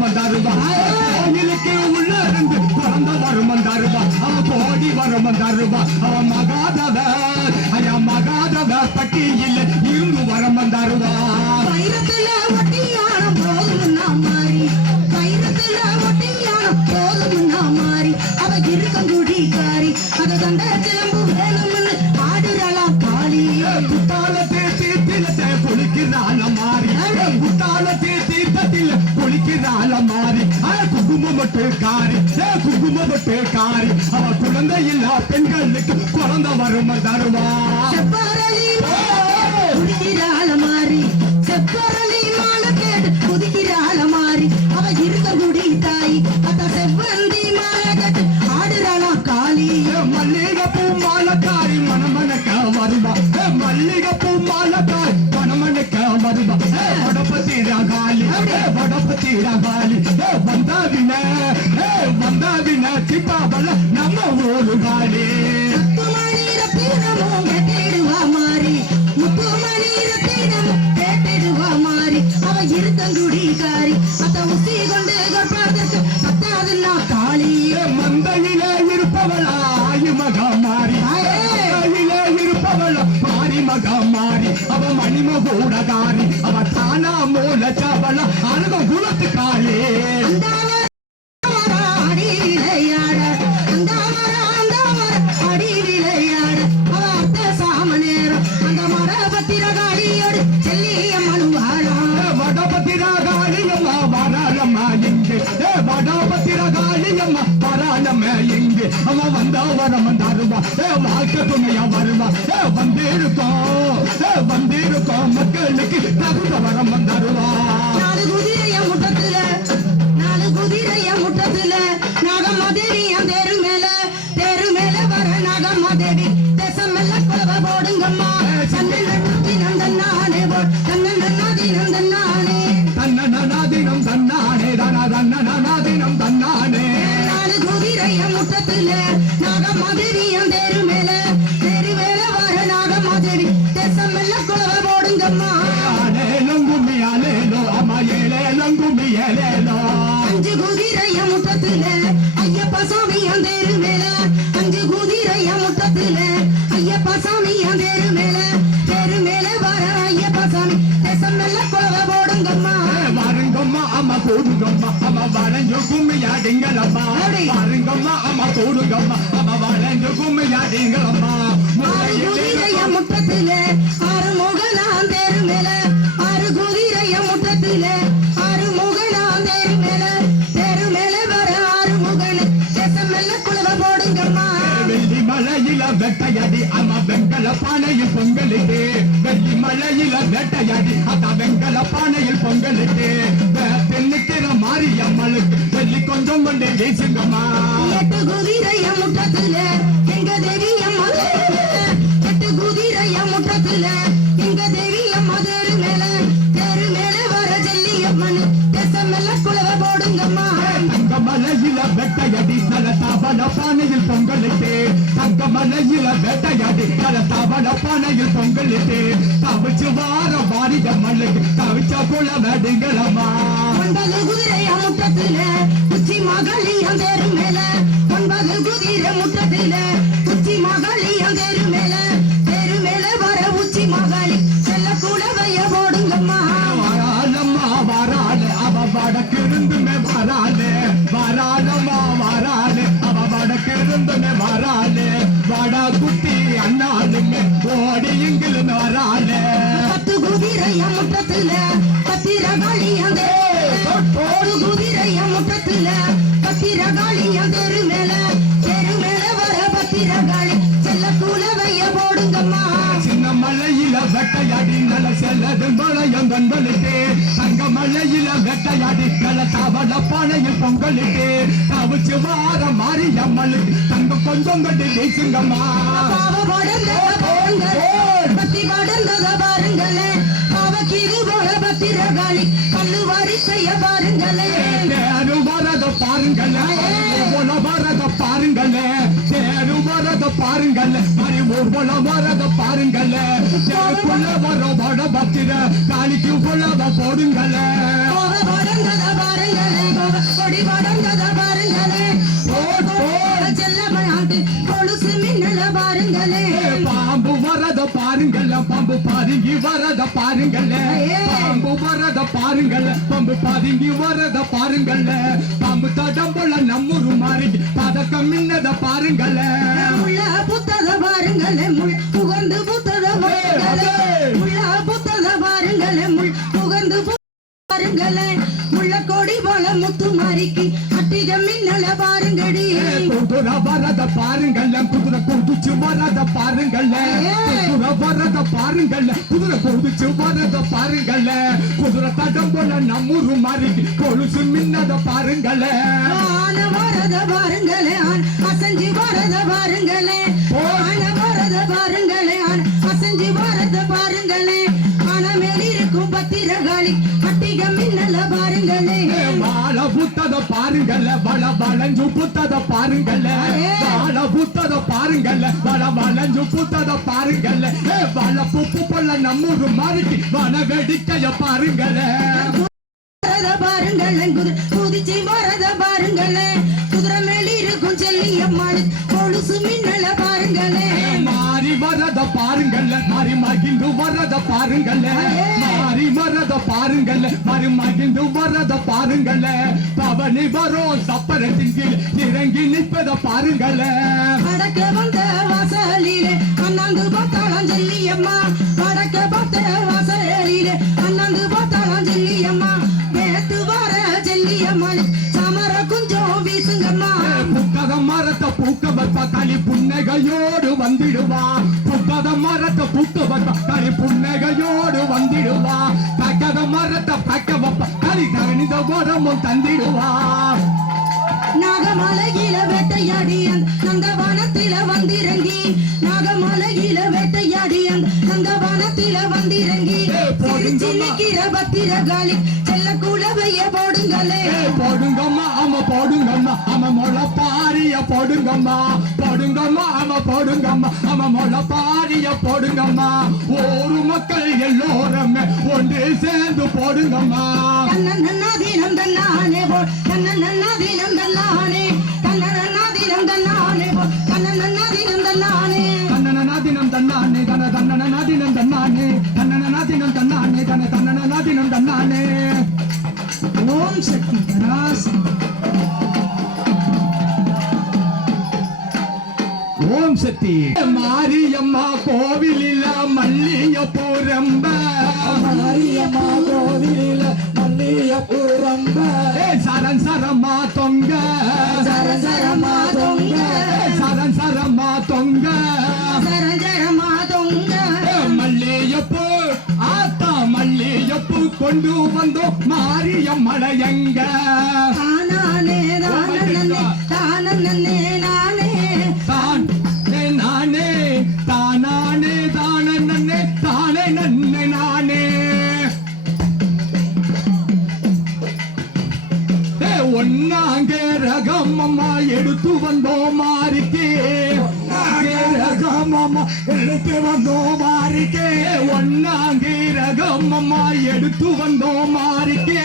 வருமன் தருவா கோயிலுக்கு உள்ள இருந்து பிறந்த வருமன் தருவா அவன் கோடி வருமன் தருவா அவன் மகாதவ ஐயா மகாதவ பட்டியில் இருந்து வரமன் தருவா வைரத்துல ஒட்டியான போதும் மாறி வைரத்துல ஒட்டியான போதும் மாறி அவ இருக்கங்குடிக்காரி அத தண்ட சிலம்பு வேணும்னு ஆடுறலாம் காளி குத்தாலத்தே தீர்த்திலத்தை குளிக்கிறாள மாறி குத்தாலத்தே தீர்த்தத்தில் குளிக்கிறாள மாறி குங்குமப்பட்டு காரி குங்குமப்பட்டு காரி அவ குழந்தை இல்லா பெண்களுக்கு குழந்தை வரும் தருவா செப்பாரளி குடிக்கிறாள மாறி செப்பாரளி மாலை கேட்டு குதிக்கிறாள மாறி அவ இருக்கங்குடி தாய் அத செவ்வந்தி மாலை கேட்டு ஆடுறலாம் காளி மல்லிகைப்பூ மாலக்காரி மணமணக்க வருவா மல்லிகைப்பூ மாலக்காரி மணமணக்க வருவா வடபத்திரகாளி வடபத்திரகாளி வந்தாவின சிப்பாவல நம்ம ஊரு காளி முத்துமணி ரத்தினமோ கேட்டிடுவா மாறி முத்துமணி ரத்தினமோ கேட்டிடுவா மாறி அவ இருக்கங்குடிக்காரி அத உசி கொண்டு கற்பதற்கு பத்தாதுன்னா காளி மந்தையிலே இருப்பவளா மகமாரி மந்தையிலே இருப்பவளா மாறி மகமாரி அவ மணிம கூடகாரி அவ தானா மூல சவள அழுக குலத்துக்காளி அடி விளையாட அந்த அடி விளையாட அவ அத்த சாம நேரம் அந்த மர பத்திரகாளியோடு செல்லியம்மனு வாழம் வடபத்திரகாளியம்மா வராளம்மா எங்கே வடபத்திரகாளியம்மா வராளம்மா எங்கே அவன் வந்தா வரமன் தருவா வாழ்க்கை துணையா வருவா வந்திருக்கோம் மக்களுக்கு தகுந்த வரமன் தருவா நாலு குதிரைய முட்டத்துல நாகம்மாதேவி என் தேரு மேல வர நாகம்மாதேவி தேசம் மெல்ல குலவ போடுங்கம்மா தன்னன்னாதினம் தன்னானே தன்னநாதினம் தன்னானே தன்னநாதினம் தன்னானே நாலு குதிரைய முட்டத்துல நாகம்மாதேவி என் தேரு மேல வர நாகம்மாதேவி தேசம் மெல்ல குலவ போடுங்கம்மா அஞ்சு குதிரைய முட்டத்துல ஐயப்பா சாமி அந்தேரு மேல அஞ்சு குதிரைய முட்டத்துல ஐயப்பா சாமி அந்தேரு மேல வர ஐயப்பா சாமி தேசம் மெல்ல குலவ போடுங்கம்மா வாருங்கம்மா அம்மா கூடுங்கம்மா அம்மா வளைஞ்சு கும்மியாடிங்களம்மா வாருங்கம்மா அம்மா கூடுங்கம்மா அம்மா வளைஞ்சு கும்மியாடிங்களம்மா ஆறு குதிரைய முட்டத்துல ஆறு முகனா அந்தேரு மேல ஆறு குதிரைய முட்டத்துல ஆறு முகனா அந்தேரு மேல வர ஆறு முகன் தேசம் மெல்ல குலவ போடுங்கம்மா வெள்ளி மலையில வெட்டையடி அம்மா வெங்கல பானையில் பொங்கலுக்கு வெள்ளி மலையில வெட்டையடி அத்தா வெங்கல பானையில் பொங்கலுக்கு பெண்ணுக்கிற மாரியம்மளுக்கு வெள்ளி கொஞ்சம் கொண்டு வீசுங்கம்மா எட்டு குதிரைய முட்டத்துல எங்க தேவி அம்மா எட்டு குதிரைய முட்டத்துல எங்க தேவி அம்மா தேரு மேல வர ஜல்லி அம்மன் தேசம் மெல்ல குலவ போடுங்கம்மா தங்க மலையில வெட்டையடி நல்ல தாவல பானையில் பொங்கலுக்கு தங்க மலையில வெட்டையடி நல்ல தாவல பானையில் பொங்கலுக்கு தவிச்சு வார மாரியம்மளுக்கு தவிச்ச குல வேடுங்களம்மா 9 குதிரைய முட்டத்துல உச்சி மகளி அந்தேரு மேல 9 குதிரை முட்டத்துல உச்சி மகளி அந்தேரு மேல வர உச்சி மகளி செல்ல கூட வைய போடுங்கம்மா வராளம்மா வராளே அவ வடக்கிருந்துமே வராளே வராளம்மா வராளே அவ வடக்கிருந்துமே வராளே வட குட்டி அண்ணாளுமே ஓடி இங்கிலும் வராளே 10 குதிரைய முட்டத்துல பத்திரகாளி அந்தே ஒரு குதிரைய முட்டத்துல பத்திரகாளி அந்தேரு மேல வர பத்திரகாளி செல்ல கூட வைய போடுங்கம்மா சின்ன மலையில வெட்டையாடி நல்ல செல்லது மலையம் தங்களுக்கு தங்க மலையில வெட்டையாடி நல்ல தவள பானையில் பொங்கலுக்கு தவிச்சு வார மாரியம்மளுக்கு தங்க கொஞ்சம் கட்டி வீசுங்கம்மா பத்தி படந்தத பாருங்களே பாவக்கீது போல பத்திரகாளி கல்லு வரிசைய பாருங்களே வரத பாருங்களே வரத பாருங்களே வரத பாருங்களே மறி போல வரத பாருங்களே வர வட பத்திர காலிக்கு போல போடுங்களே பாருங்களே பாம்பு பதுங்கி வரத பாருங்கல்ல பாம்பு வரத பாருங்கல்ல பாம்பு பதுங்கி வரத பாருங்கல்ல பாம்பு தடம்புல நம்மூரு மாறி பதக்கம் மின்னத பாருங்கல்ல முள்ள புத்தத பாருங்களே முள் புகந்து புத்தத பாருங்களே முள்ள புத்தத பாருங்களே முள் புகந்து பாருங்களே முள்ள கொடி போல முத்து மாறிக்கு அட்டிக மின்னல பாருங்கடி குதிரை வரத பாருங்கல்ல குதிரை குதிச்சு வரத பாருங்கல்ல குதிரை வரத பாருங்கல்ல குதிரை குதிச்சு வரத பாருங்கல்ல குதிரை தடம்புல நம்மூரு மாறி கொலுசு மின்னத பாருங்கல்ல ஆன வரத பாருங்களே அசஞ்சி வரத பாருங்களே ஆன வரத பாருங்களே அசஞ்சி வரத பாருங்களே ஆன மேலிருக்கும் பத்திரகாளி அட்டிக மின்னல பாருங்களே வாழ புத்தத பாருங்கல்ல வள வளைஞ்சு புத்தத பாருங்கல்ல வாழ புத்தத பாருங்கல்ல வள வளைஞ்சு புத்தத பாருங்கல்ல வள புப்பு பொல்ல நம்மூரு மாறிக்கு வன வேடிக்கைய பாருங்கல்ல பாருங்களே குதிச்சு வரத பாருங்களே குதிரை மேல் இருக்கும் செல்லியம்மாள் கொலுசு மின்னல பாருங்களே மாறி வரத பாருங்கல்ல மாறி மகிழ்ந்து வரத பாருங்கல்ல மாறி வரத பாருங்கல்ல மாறி மகிழ்ந்து வரத பாருங்கல்ல பவனி வரும் சப்பரத்தின் கீழ் இறங்கி நிற்பத பாருங்கல்ல வடக்க வந்த வாசலிலே அண்ணாந்து பார்த்தாலும் செல்லியம்மா வடக்க பார்த்த வாசலிலே அண்ணாந்து பார்த்தாலும் செல்லியம்மா வேத்து வர செல்லியம்மாள் சமர குஞ்சம் வீசுங்கம்மா புக்கத மரத்தை பூக்க வைப்பா களி புன்னகையோடு வந்துடுவா புக்கத மரத்தை பூக்க வைப்பா களி புன்னகையோடு வந்துடுவா பக்கத மரத்தை பக்க வைப்பா களி கவனித வரமும் தந்திடுவா நாகமலையில வேட்டையாடி நந்தவனத்தில வந்திறங்கி நாகமலையில வேட்டையாடி நந்தவனத்தில வந்திறங்கி நிக்கிற பத்திரகாளி செல்ல குலவைய போடுங்களே போடுங்கம்மா ஆமா போடுங்கம்மா ஆமா மொள பாரிய போடுங்கம்மா போடுங்கம்மா ஆமா போடுங்கம்மா ஆமா மொள பாரிய போடுங்கம்மா ஒரு மக்கள் எல்லோருமே ஒன்று சேர்ந்து போடுங்கம்மா தன்னதினம் தன்னானே போல் தன்னதினம் தன்னானே தன்னதினம் தன்னானே போல் தன்னதினம் தன்னானே தன்னனதினம் தன்னானே தன தன்னனதினம் தன்னானே தன்னனதினம் தன்னானே தன தன்னனதினம் தன்னானே ஓம் சக்தி பராசக்தி ஓம் சக்தி மாரியம்மா கோவிலில மல்லியப்பூ ரொம்ப மாரியம்மா கோவிலில மல்லியப்பூ ரொம்ப சரண் சரமா தொங்க சரசரமா தொங்க சரண் சரமா தொங்க சரசரமா தொங்க மல்லியப்பூ ஆத்தா மல்லியப்பூ கொண்டு வந்தோம் மாரியம்மளை எங்க தானானே தானே தானே நானே தான் நானே தானே தானே நன்னே தானே நன்னே நானே ஒன்னாங்க ரகம் அம்மா எடுத்து வந்தோம் மாறிக்கே ரகம் அம்மா எடுத்து வந்தோம் மாறிக்கே ஒன்னாங்க ரகம் அம்மா எடுத்து வந்தோம் மாறிக்கே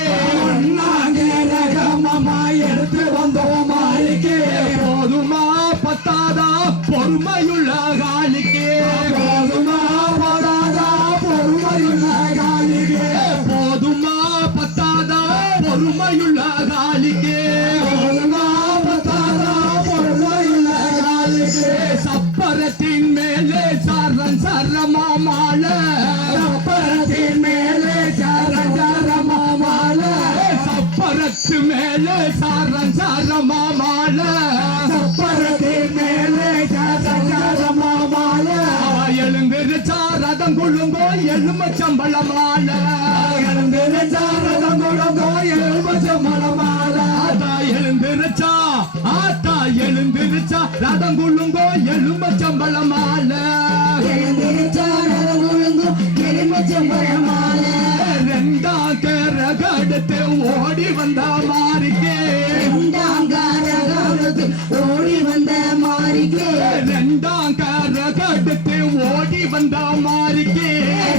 நாங்க ரகம் அம்மா எடுத்து வந்தோம் மாறிக்கே போதுமா பத்தாதா பொறுமையுள்ள காலிக்கே போதுமா போதாதா பொறுமையுள்ள காலிகே போதுமா பத்தாதா பொறுமையுள்ள காலிக்கே போதுமா பத்தாதா பொறுமையுள்ள காலிகே சப்பரத்தின் மேலே சரண் சரமா மாலை சப்பரத்தின் மேலே சரஞ்சரமா மாலை சப்பரத்து மேலே சரண் சரமா மாலை சப்பரத்தின் மேலே சரஞ்சரமா மாலை எழுந்திருச்சா ரதம் கொள்ளுங்கோ எலும சம்பள மாலை எழுந்திருச்சாரதம் கொடுங்கோ எலும்பச்சம்பள மாலை ஆத்தா எழுந்திருச்சா ஆத்தா எழுந்திருச்சா ரதம் கொள்ளுங்கோ எலும சம்பள மாலை எழுந்திருச்சாரதம் ஒழுங்கு எலுமிச்சம்பழ மாலை ரெண்டாம் கரகடுத்து ஓடி வந்த மாறிக்கே ரெண்டாங்காரகாலத்து ஓடி வந்த மாறிக்கே ரெண்டாம் கரகடுத்து ஓடி வந்த மாறிக்கே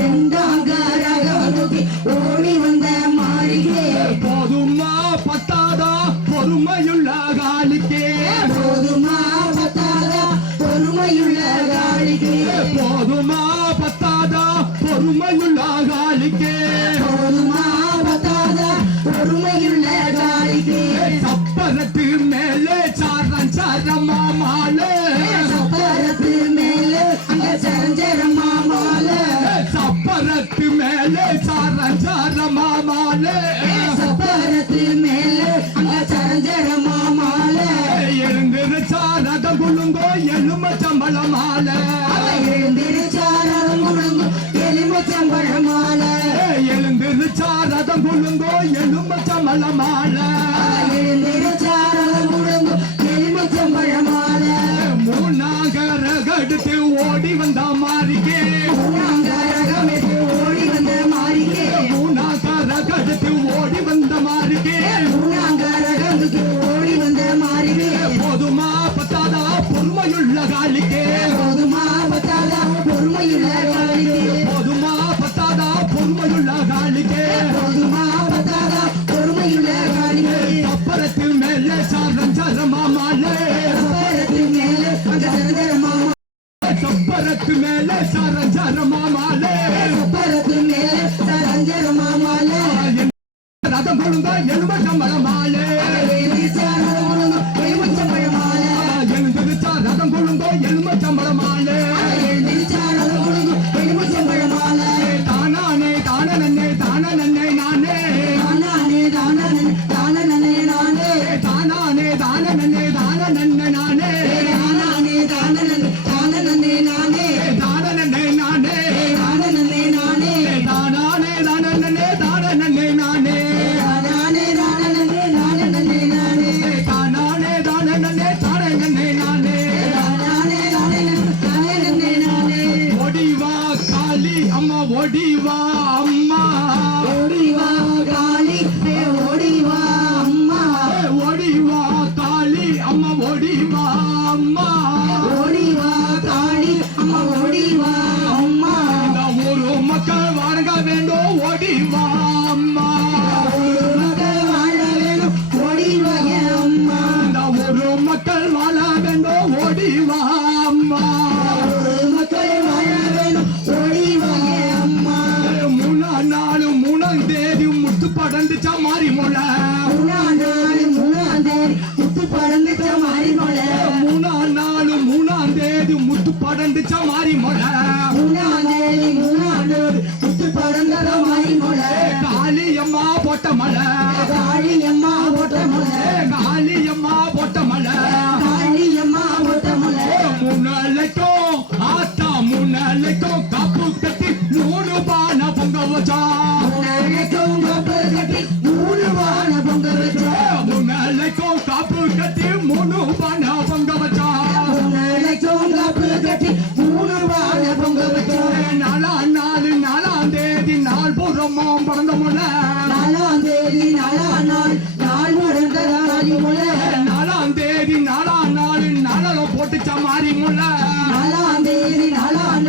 ரெண்டாங்காரகாலத்து ஓடி வந்த மாறிக்கே போதுமா பத்தாதா பொறுமையுள்ள காலிக்கே போதுமா பத்தாதா பொறுமையுள்ள காளிகே போதுமா பத்தாதா பொறுமையுள்ள காளிக்கு சப்பரத்து மேலே சாரம் சாரமா மாலை சப்பரத்து மேல அங்க சரஞ்சரமா மாலை சப்பரத்து மேலே சாரம் சாரமா மாலை சப்பரத்து மேல அங்க சரஞ்சரமா மாலை எழுந்திருச்சா ரதம் குழுங்கோ எலும சம்பள மாலை எழுந்திருச்சாரம் முழுங்கும் எலுமிச்சம்பழ மாலை எழுந்திருச்சா ரதம் குழுங்கோ எலும சம்பள மாலை எழுந்திருச்சாரம் முழுங்கும் எலுமிச்சம்பழ மாலை மூணாகர கடுத்து ஓடி வந்த மாறிக்கே ரகமெட்டு ஓடி வந்த மாறிக்கே மூணாகர கடுத்து ஓடி வந்த மாறிக்கே ரகமுக்கு ஓடி வந்த மாறிக்கே போதுமா பத்தாதா பொறுமையுள்ள காலிக்கே போதுமா பத்தாதா பொறுமையுள்ள காளிக்கே போதுமா பத்தாதா பொறுமையுள்ள காலிக்கே போதுமா பத்தாதா பொறுமையுள்ள காளிக்கே சப்பரத்து மேலே சாரம் சாரமா மாலை சப்பரத்து மேல அங்க சரஞ்சரமா சப்பரத்து மேலே சாரம் சாரமா மாலை சப்பரத்து மேல சரஞ்சரமா மாலை ரதம் கொழுந்தா எலும சம்பள மாலை எழுந்திருச்சாரம் முழுங்கும் எலுமிச்சம்பழ மாலை எழுந்திருச்சா ரதம் கொழுந்தோ எலும சம்பள மாலை எழுந்திருச்சாரம் முழுங்கும் எலுமிச்சம்பழ மாலை தானானே தானே தானே நானே தானானே தானே தானே நானே தானானே தானே நானே தானானே தானே தானே நானே தானே நானே தானே நானே தானானே தானே தானே நானே தானானே தானே நானே நானே தானானே தானே தானே நானே தானானே தானே நானே ஒடிவா காளி அம்மா ஒடிவா அம்மா ஓடிவா காளி ஓடிவா அம்மா ஒடிவா காளி அம்மா ஒடிவா அம்மா ஓடிவா காளி அம்மா ஓடிவா அம்மா இந்த ஊரு மக்கள் வாங்க வேண்டும் ஒடிவா அம்மா மக்கள் வாழ வேணும் ஓடிவா என் அம்மா இந்த ஊரு மக்கள் வாழ வேண்டும் ஒடிவா அம்மா மக்கள் வாழ வேணும் ஓடிவா என் அம்மா மூணாம் தேதி முத்து படந்துச்சா மாறி முளை மூணாம் தேதி முத்து பறந்துச்ச மாறிமலை மூணாம் தேதி முத்து படந்துச்சா மாறி முளை மூணாம் தேதி முத்து பறந்தத மாறிமலை காளியம்மா போட்ட மலை காளியம்மா ஓட்டமலை காளியம்மா போட்ட மலை காளியம்மா ஓட்டமலை முன்னாளைக்கும் ஆத்தா முன்னாளைக்கும் காப்பு கட்டி 3 பானை பொங்க வச்சா முன்னாளைக்கும் கப்பு கட்டி 3 வான பொங்க வச்சா முன்னாளைக்கும் காப்பு கட்டி 3 பானை பொங்க வச்சா முன்னாளைக்கும் கப்பு கட்டி 3 வான பொங்க வச்சா நாலாம் தேதி நாள் பூரமும் பறந்த முளை நாலாம் தேதி நாலாம் நாள் மறந்த காளிமலை நாலாம் தேதி நாளால போட்டுச்சா மாறி முளை நாலாம் தேதி நாலாம்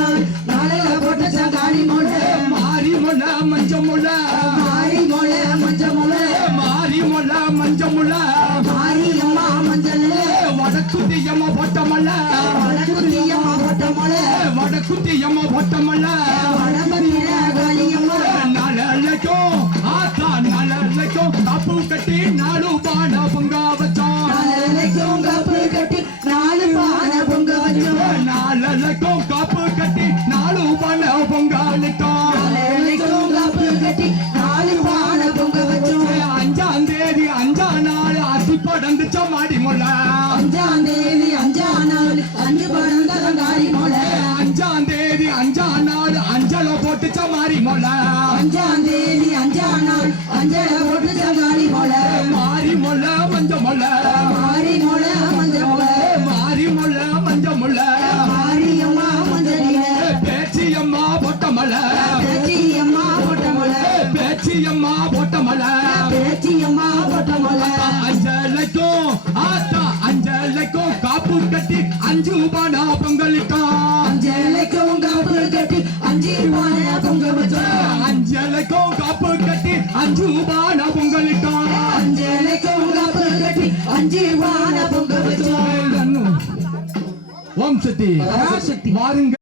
நாளையில போட்ட காளிமலை மாறி முளை மஞ்ச முளை மாறிமலை மஞ்சமலை மாறி முளை மஞ்ச முளை மாரியம்மா மஞ்சளே வடக்குத்தியம்மா போட்ட மலை வடக்குத்தியம்மா போட்டமலை வடக்குத்தியம்மா போட்ட மலை வடமதிர காளியம்மா நாளைக்கும் ஆத்தா நாளைக்கும் காப்பு கட்டி 4 பானை பொங்க வச்சோம் நாளைக்கும் கப்பு கட்டி 4 பானை பொங்க வச்சோம் நாளைக்கும் காப்பு கட்டி 4 பானை பொங்க அளித்தோம் நாளைக்கும் கப்பு கட்டி 4 பானை பொங்க வச்சோம் 5ஆம் தேதி 5ஆம் நாள் அத்தி படந்துச்ச மாடி முளை 5ஆம் தேதி 5ஆம் நாள் 5 பறந்த காளிமலை 5ஆம் தேதி 5ஆம் நாள் அஞ்சல போட்டுச்ச மாறி முளை 5ஆம் தேதி 5ஆம் நாள் அஞ்சல போட்டு காளிமலை மாறி முளை மஞ்ச முளை மாரிமலை மஞ்சமலை மாறி முளை மஞ்ச முளை மாரியம்மா மஞ்சளிலே பேச்சியம்மா போட்ட மலை பேச்சியம்மா போட்டமலை பேச்சியம்மா போட்ட மலை பேச்சியம்மா போட்டமலை அஞ்சலைக்கும் ஆத்தா அஞ்சலைக்கும் காப்பு கட்டி 5 பானை பொங்கலிட்டோம் அஞ்சலைக்கும் காப்பு கட்டி 5 பானை பொங்க வச்சோம் அஞ்சலைக்கும் காப்பு கட்டி 5 பானை பொங்கலிட்டோம் அஞ்சலைக்கும் காப்பு கட்டி 5 பானை பொங்க வச்சோம் ஓம் சக்தி பராசக்தி. வாருங்க